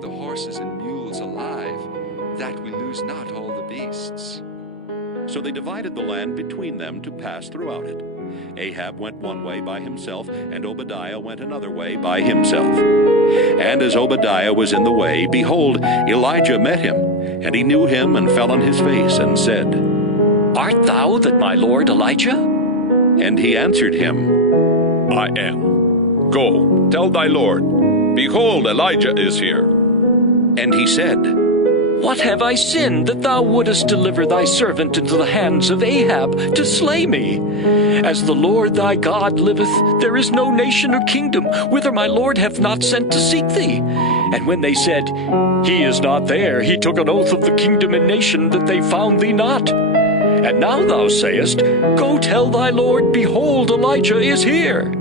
the horses and mules alive, that we lose not all the beasts. So they divided the land between them to pass throughout it. Ahab went one way by himself, and Obadiah went another way by himself. And as Obadiah was in the way, behold, Elijah met him, and he knew him and fell on his face and said, Art thou that my lord Elijah? And he answered him, I am. Go, tell thy Lord, behold, Elijah is here. And he said, What have I sinned that thou wouldest deliver thy servant into the hands of Ahab to slay me? As the Lord thy God liveth, there is no nation or kingdom whither my Lord hath not sent to seek thee. And when they said, He is not there, he took an oath of the kingdom and nation that they found thee not. And now thou sayest, Go tell thy Lord, behold, Elijah is here.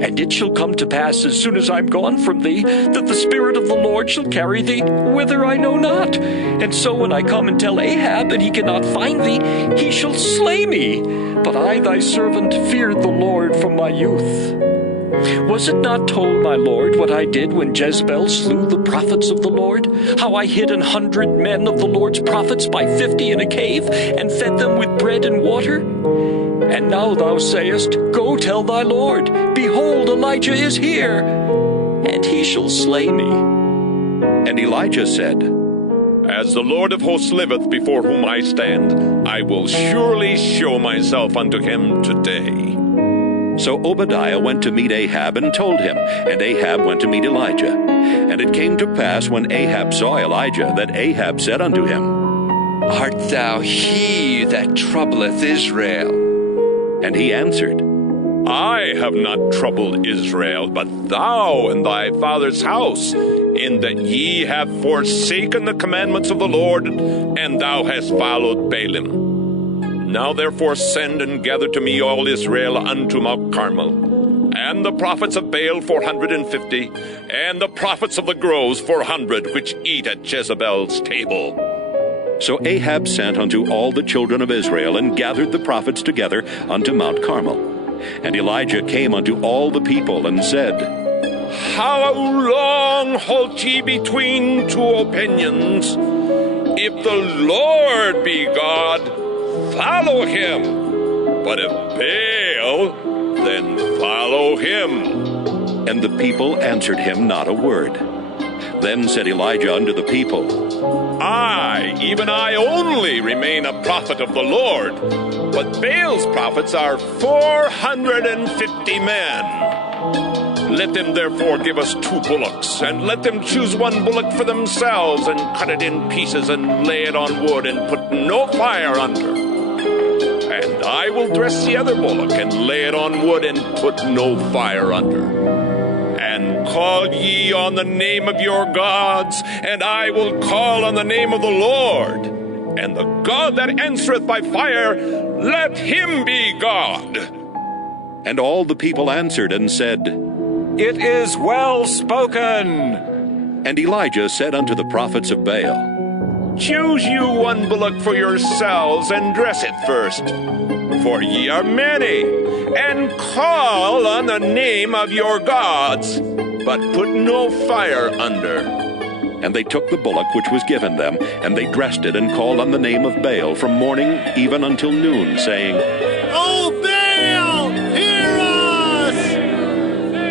And it shall come to pass, as soon as I am gone from thee, that the Spirit of the Lord shall carry thee whither I know not. And so when I come and tell Ahab, and he cannot find thee, he shall slay me. But I, thy servant, feared the Lord from my youth. Was it not told, my lord, what I did when Jezebel slew the prophets of the Lord? How I hid 100 men of the Lord's prophets by 50 in a cave, and fed them with bread and water? And now thou sayest, Go tell thy Lord, behold, Elijah is here, and he shall slay me. And Elijah said, As the Lord of hosts liveth before whom I stand, I will surely show myself unto him today. So Obadiah went to meet Ahab and told him, and Ahab went to meet Elijah. And it came to pass, when Ahab saw Elijah, that Ahab said unto him, Art thou he that troubleth Israel? And he answered, I have not troubled Israel, but thou and thy father's house, in that ye have forsaken the commandments of the Lord, and thou hast followed Baalim. Now therefore send and gather to me all Israel unto Mount Carmel, and the prophets of Baal 450, and the prophets of the groves 400, which eat at Jezebel's table. So Ahab sent unto all the children of Israel, and gathered the prophets together unto Mount Carmel. And Elijah came unto all the people, and said, How long halt ye between two opinions? If the Lord be God, follow him. But if Baal, then follow him. And the people answered him not a word. Then said Elijah unto the people, I, even I only, remain a prophet of the Lord, but Baal's prophets are 450 men. Let them therefore give us 2 bullocks, and let them choose 1 bullock for themselves, and cut it in pieces, and lay it on wood, and put no fire under. And I will dress the other bullock, and lay it on wood, and put no fire under. And call ye on the name of your gods, and I will call on the name of the Lord. And the God that answereth by fire, let him be God. And all the people answered and said, It is well spoken. And Elijah said unto the prophets of Baal, Choose you 1 bullock for yourselves, and dress it first, for ye are many, and call on the name of your gods, but put no fire under. And they took the bullock which was given them, and they dressed it, and called on the name of Baal from morning even until noon, saying, O Baal, hear us!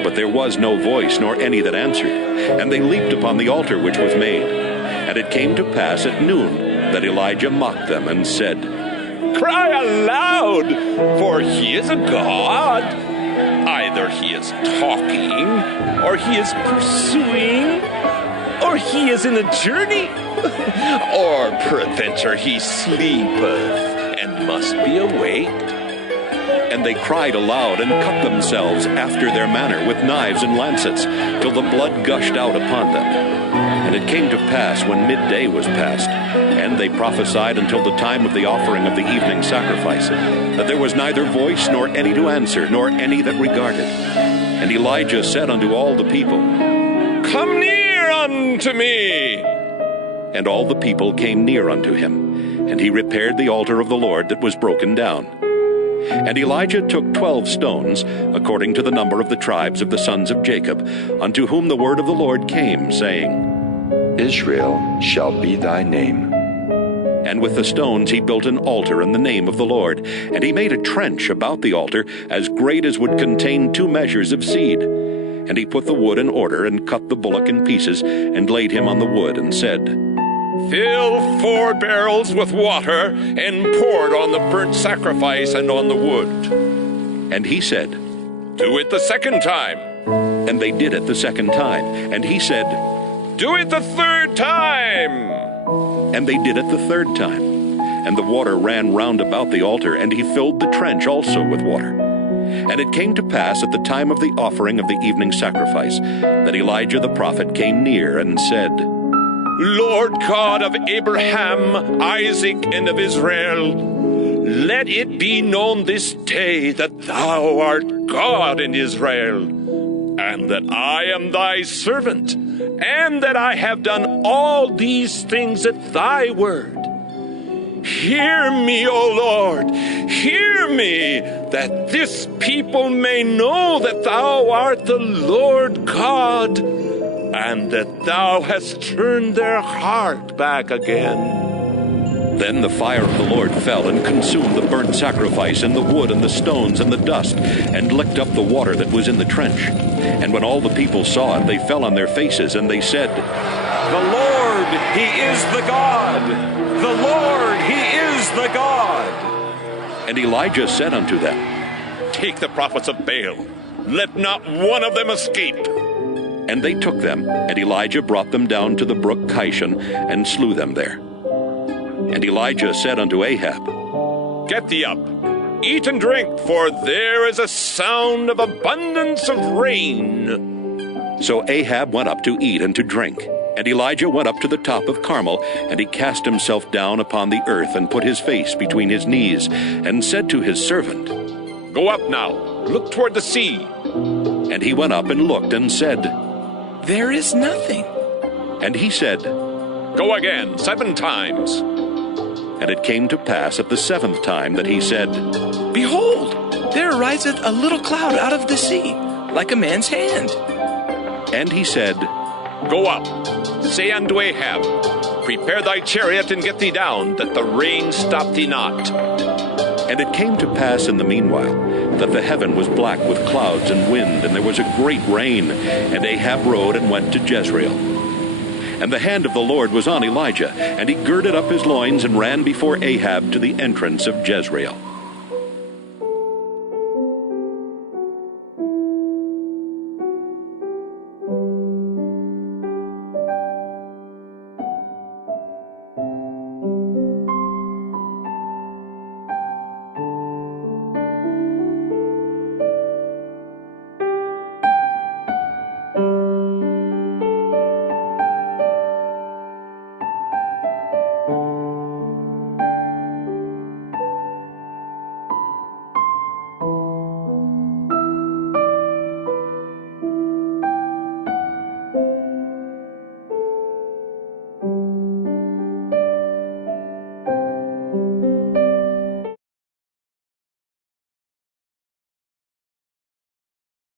But there was no voice, nor any that answered. And they leaped upon the altar which was made. And it came to pass at noon that Elijah mocked them, and said, Cry aloud, for he is a god. Either he is talking, or he is pursuing, or he is in a journey, or peradventure he sleepeth, and must be awake. And they cried aloud, and cut themselves after their manner with knives and lancets, till the blood gushed out upon them. And it came to pass, when midday was past, and they prophesied until the time of the offering of the evening sacrifice, that there was neither voice, nor any to answer, nor any that regarded. And Elijah said unto all the people, Come near unto me. And all the people came near unto him, and he repaired the altar of the Lord that was broken down. And Elijah took 12 stones, according to the number of the tribes of the sons of Jacob, unto whom the word of the Lord came, saying, Israel shall be thy name. And with the stones he built an altar in the name of the Lord. And he made a trench about the altar as great as would contain 2 measures of seed. And he put the wood in order, and cut the bullock in pieces, and laid him on the wood, and said, Fill 4 barrels with water, and pour it on the burnt sacrifice and on the wood. And he said, Do it the second time. And they did it the second time. And he said, Do it the third time. And they did it the third time. And the water ran round about the altar, and he filled the trench also with water. And it came to pass at the time of the offering of the evening sacrifice, that Elijah the prophet came near and said, Lord God of Abraham, Isaac, and of Israel, let it be known this day that thou art God in Israel, and that I am thy servant, and that I have done all these things at thy word. Hear me, O Lord, hear me, that this people may know that thou art the Lord God, and that thou hast turned their heart back again. Then the fire of the Lord fell and consumed the burnt sacrifice, and the wood, and the stones, and the dust, and licked up the water that was in the trench. And when all the people saw it, they fell on their faces, and they said, The Lord, he is the God! The Lord, he is the God! And Elijah said unto them, Take the prophets of Baal, let not one of them escape. And they took them, and Elijah brought them down to the brook Kishon, and slew them there. And Elijah said unto Ahab, Get thee up, eat and drink, for there is a sound of abundance of rain. So Ahab went up to eat and to drink. And Elijah went up to the top of Carmel, and he cast himself down upon the earth, and put his face between his knees, and said to his servant, Go up now, look toward the sea. And he went up and looked, and said, There is nothing. And he said, Go again 7 times. And it came to pass at the 7th time that he said, Behold, there ariseth a little cloud out of the sea, like a man's hand. And he said, Go up, say unto Ahab, Prepare thy chariot and get thee down, that the rain stop thee not. And it came to pass in the meanwhile, that the heaven was black with clouds and wind, and there was a great rain. And Ahab rode and went to Jezreel. And the hand of the Lord was on Elijah, and he girded up his loins and ran before Ahab to the entrance of Jezreel.